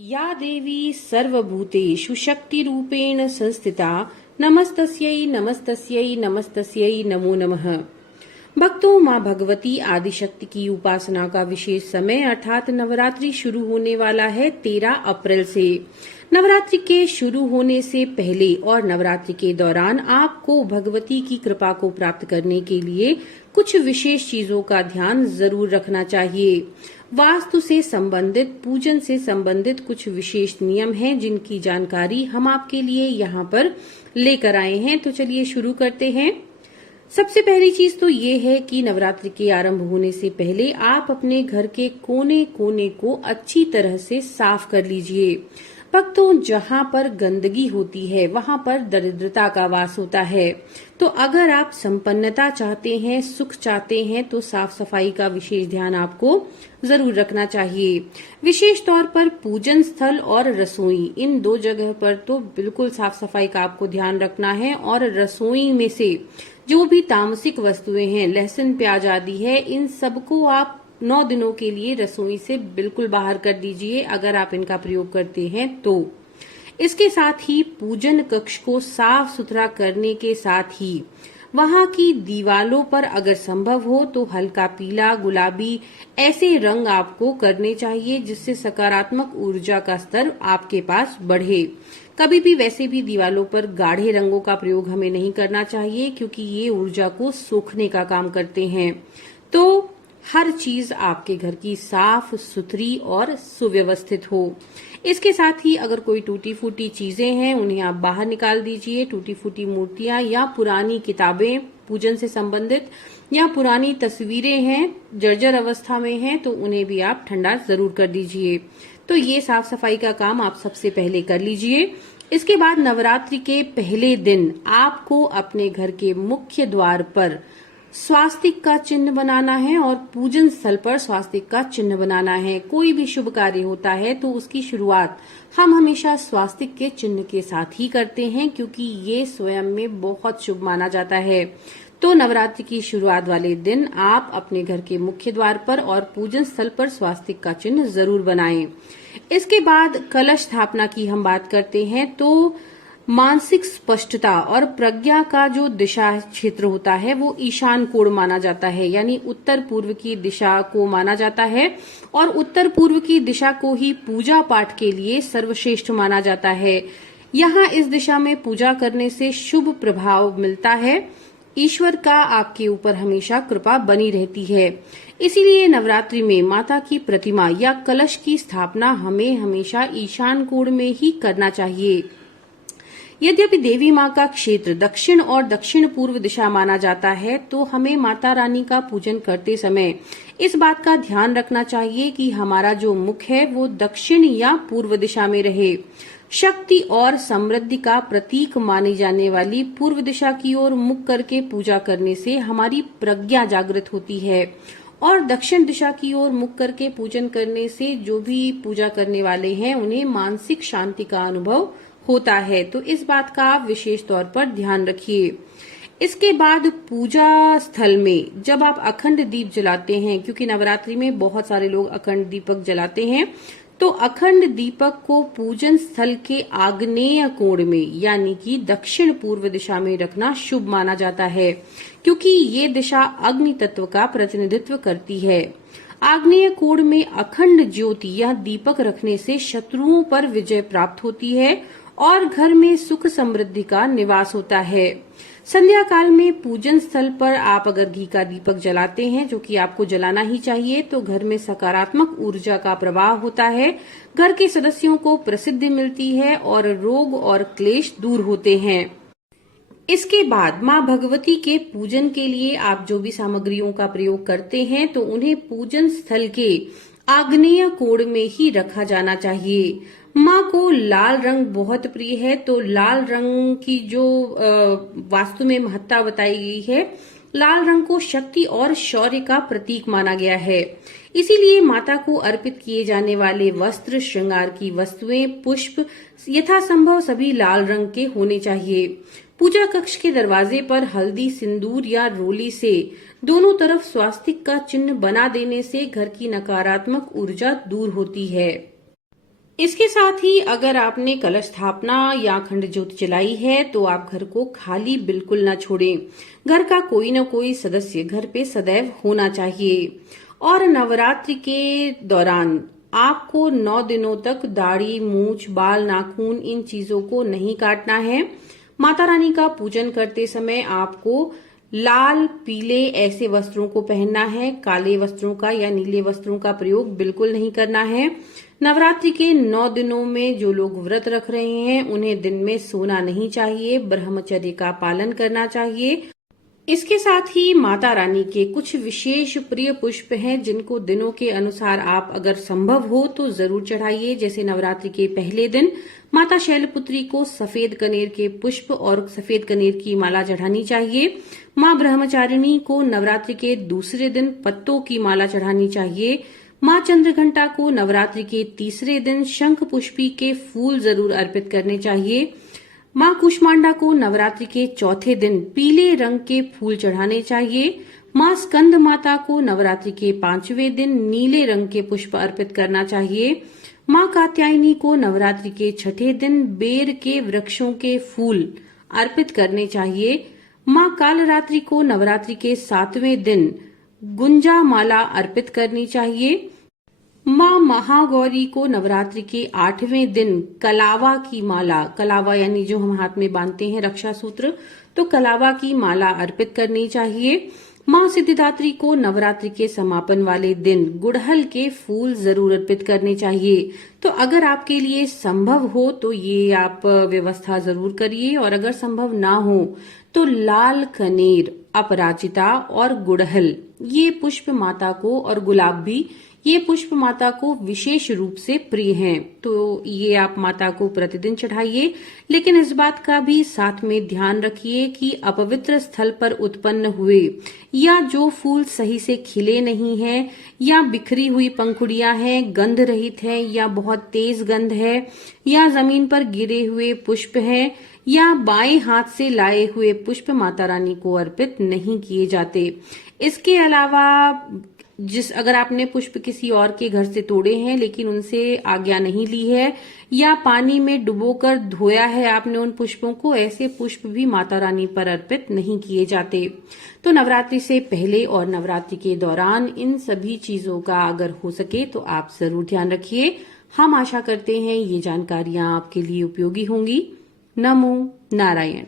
या देवी सर्वभूतेषु शक्तिरूपेण संस्थिता नमस्तस्यै नमस्तस्यै नमस्तस्यै नमो नमः। भक्तों, माँ भगवती आदिशक्ति की उपासना का विशेष समय अर्थात नवरात्रि शुरू होने वाला है 13 अप्रैल से। नवरात्रि के शुरू होने से पहले और नवरात्रि के दौरान आपको भगवती की कृपा को प्राप्त करने के लिए कुछ विशेष चीजों का ध्यान जरूर रखना चाहिए। वास्तु से संबंधित, पूजन से संबंधित कुछ विशेष नियम हैं जिनकी जानकारी हम आपके लिए यहाँ पर लेकर आए हैं। तो चलिए शुरू करते हैं। सबसे पहली चीज तो ये है कि नवरात्रि के आरंभ होने से पहले आप अपने घर के कोने कोने को अच्छी तरह से साफ कर लीजिए। भक्तों, जहाँ पर गंदगी होती है वहाँ पर दरिद्रता का वास होता है। तो अगर आप संपन्नता चाहते हैं, सुख चाहते हैं, तो साफ सफाई का विशेष ध्यान आपको जरूर रखना चाहिए। विशेष तौर पर पूजन स्थल और रसोई, इन दो जगह पर तो बिल्कुल साफ सफाई का आपको ध्यान रखना है। और रसोई में से जो भी तामसिक वस्तुएं हैं, लहसुन प्याज आदि है, इन सबको आप 9 दिनों के लिए रसोई से बिल्कुल बाहर कर दीजिए अगर आप इनका प्रयोग करते हैं तो। इसके साथ ही पूजन कक्ष को साफ सुथरा करने के साथ ही वहां की दीवालों पर अगर संभव हो तो हल्का पीला, गुलाबी ऐसे रंग आपको करने चाहिए जिससे सकारात्मक ऊर्जा का स्तर आपके पास बढ़े। कभी भी वैसे भी दीवालों पर गाढ़े रंगों का प्रयोग हमें नहीं करना चाहिए क्योंकि ये ऊर्जा को सोखने का काम करते हैं। तो हर चीज आपके घर की साफ सुथरी और सुव्यवस्थित हो। इसके साथ ही अगर कोई टूटी फूटी चीजें हैं उन्हें आप बाहर निकाल दीजिए। टूटी फूटी मूर्तियां या पुरानी किताबें पूजन से संबंधित या पुरानी तस्वीरें हैं, जर्जर अवस्था में हैं, तो उन्हें भी आप ठंडा जरूर कर दीजिए। तो ये साफ सफाई का काम आप सबसे पहले कर लीजिए। इसके बाद नवरात्रि के पहले दिन आपको अपने घर के मुख्य द्वार पर स्वास्तिक का चिन्ह बनाना है और पूजन स्थल पर स्वास्तिक का चिन्ह बनाना है। कोई भी शुभ कार्य होता है तो उसकी शुरुआत हम हमेशा स्वास्तिक के चिन्ह के साथ ही करते हैं क्योंकि ये स्वयं में बहुत शुभ माना जाता है। तो नवरात्रि की शुरुआत वाले दिन आप अपने घर के मुख्य द्वार पर और पूजन स्थल पर स्वास्तिक का चिन्ह जरूर बनाएं। इसके बाद कलश स्थापना की हम बात करते हैं तो मानसिक स्पष्टता और प्रज्ञा का जो दिशा क्षेत्र होता है वो ईशान कोण माना जाता है, यानी उत्तर पूर्व की दिशा को माना जाता है और उत्तर पूर्व की दिशा को ही पूजा पाठ के लिए सर्वश्रेष्ठ माना जाता है। यहाँ इस दिशा में पूजा करने से शुभ प्रभाव मिलता है। ईश्वर का आपके ऊपर हमेशा कृपा बनी रहती है। इसीलिए नवरात्रि में माता की प्रतिमा या कलश की स्थापना हमें हमेशा ईशान कोण में ही करना चाहिए। यद्यपि देवी माँ का क्षेत्र दक्षिण और दक्षिण पूर्व दिशा माना जाता है तो हमें माता रानी का पूजन करते समय इस बात का ध्यान रखना चाहिए कि हमारा जो मुख है वो दक्षिण या पूर्व दिशा में रहे। शक्ति और समृद्धि का प्रतीक मानी जाने वाली पूर्व दिशा की ओर मुख करके पूजा करने से हमारी प्रज्ञा जागृत होती है और दक्षिण दिशा की ओर मुख करके पूजन करने से जो भी पूजा करने वाले हैं उन्हें मानसिक शांति का अनुभव होता है। तो इस बात का आप विशेष तौर पर ध्यान रखिए। इसके बाद पूजा स्थल में जब आप अखंड दीप जलाते हैं, क्योंकि नवरात्रि में बहुत सारे लोग अखंड दीपक जलाते हैं, तो अखंड दीपक को पूजन स्थल के आग्नेय कोण में यानी कि दक्षिण पूर्व दिशा में रखना शुभ माना जाता है क्योंकि ये दिशा अग्नि तत्व का प्रतिनिधित्व करती है। आग्नेय कोण में अखंड ज्योति या दीपक रखने से शत्रुओं पर विजय प्राप्त होती है और घर में सुख समृद्धि का निवास होता है। संध्या काल में पूजन स्थल पर आप अगर घी का दीपक जलाते हैं, जो कि आपको जलाना ही चाहिए, तो घर में सकारात्मक ऊर्जा का प्रवाह होता है, घर के सदस्यों को प्रसिद्धि मिलती है और रोग और क्लेश दूर होते हैं। इसके बाद माँ भगवती के पूजन के लिए आप जो भी सामग्रियों का प्रयोग करते हैं तो उन्हें पूजन स्थल के आग्नेय कोण में ही रखा जाना चाहिए। माँ को लाल रंग बहुत प्रिय है तो लाल रंग की जो वास्तु में महत्ता बताई गई है, लाल रंग को शक्ति और शौर्य का प्रतीक माना गया है। इसीलिए माता को अर्पित किए जाने वाले वस्त्र, श्रृंगार की वस्तुएं, पुष्प यथासंभव सभी लाल रंग के होने चाहिए। पूजा कक्ष के दरवाजे पर हल्दी, सिंदूर या रोली से दोनों तरफ स्वास्तिक का चिन्ह बना देने से घर की नकारात्मक ऊर्जा दूर होती है। इसके साथ ही अगर आपने कलश स्थापना या अखंड ज्योति जलाई है तो आप घर को खाली बिल्कुल न छोड़ें। घर का कोई न कोई सदस्य घर पे सदैव होना चाहिए। और नवरात्रि के दौरान आपको 9 दिनों तक दाढ़ी, मूछ, बाल, नाखून इन चीजों को नहीं काटना है। माता रानी का पूजन करते समय आपको लाल, पीले ऐसे वस्त्रों को पहनना है। काले वस्त्रों का या नीले वस्त्रों का प्रयोग बिल्कुल नहीं करना है। नवरात्रि के 9 दिनों में जो लोग व्रत रख रहे हैं उन्हें दिन में सोना नहीं चाहिए, ब्रह्मचर्य का पालन करना चाहिए। इसके साथ ही माता रानी के कुछ विशेष प्रिय पुष्प हैं जिनको दिनों के अनुसार आप अगर संभव हो तो जरूर चढ़ाइए। जैसे नवरात्रि के पहले दिन माता शैलपुत्री को सफेद कनेर के पुष्प और सफेद कनेर की माला चढ़ानी चाहिए। मां ब्रह्मचारिणी को नवरात्रि के दूसरे दिन पत्तों की माला चढ़ानी चाहिए। मां चंद्रघंटा को नवरात्रि के तीसरे दिन शंख पुष्पी के फूल जरूर अर्पित करने चाहिए। मां कुष्मांडा को नवरात्रि के चौथे दिन पीले रंग के फूल चढ़ाने चाहिए। मां स्कंद माता को नवरात्रि के 5वें दिन नीले रंग के पुष्प अर्पित करना चाहिए। मां कात्यायनी को नवरात्रि के 6ठे दिन बेर के वृक्षों के फूल अर्पित करने चाहिए। मां कालरात्रि को नवरात्रि के 7वें दिन गुंजा माला अर्पित करनी चाहिए। मां महागौरी को नवरात्रि के 8वें दिन कलावा की माला, कलावा यानी जो हम हाथ में बांधते हैं रक्षा सूत्र, तो कलावा की माला अर्पित करनी चाहिए। मां सिद्धिदात्री को नवरात्रि के समापन वाले दिन गुड़हल के फूल जरूर अर्पित करने चाहिए। तो अगर आपके लिए संभव हो तो ये आप व्यवस्था जरूर करिए, और अगर संभव ना हो तो लाल कनेर, अपराजिता और गुड़हल ये पुष्प माता को, और गुलाब भी, ये पुष्प माता को विशेष रूप से प्रिय हैं। तो ये आप माता को प्रतिदिन चढ़ाइए। लेकिन इस बात का भी साथ में ध्यान रखिए कि अपवित्र स्थल पर उत्पन्न हुए या जो फूल सही से खिले नहीं हैं, या बिखरी हुई पंखुड़ियां हैं, गंध रहित है, या बहुत तेज गंध है, या जमीन पर गिरे हुए पुष्प हैं, या बाएं हाथ से लाए हुए पुष्प माता रानी को अर्पित नहीं किए जाते। इसके अलावा अगर आपने पुष्प किसी और के घर से तोड़े हैं लेकिन उनसे आज्ञा नहीं ली है, या पानी में डुबोकर धोया है आपने उन पुष्पों को, ऐसे पुष्प भी माता रानी पर अर्पित नहीं किए जाते। तो नवरात्रि से पहले और नवरात्रि के दौरान इन सभी चीजों का अगर हो सके तो आप जरूर ध्यान रखिए। हम आशा करते हैं ये जानकारियां आपके लिए उपयोगी होंगी। नमो नारायण।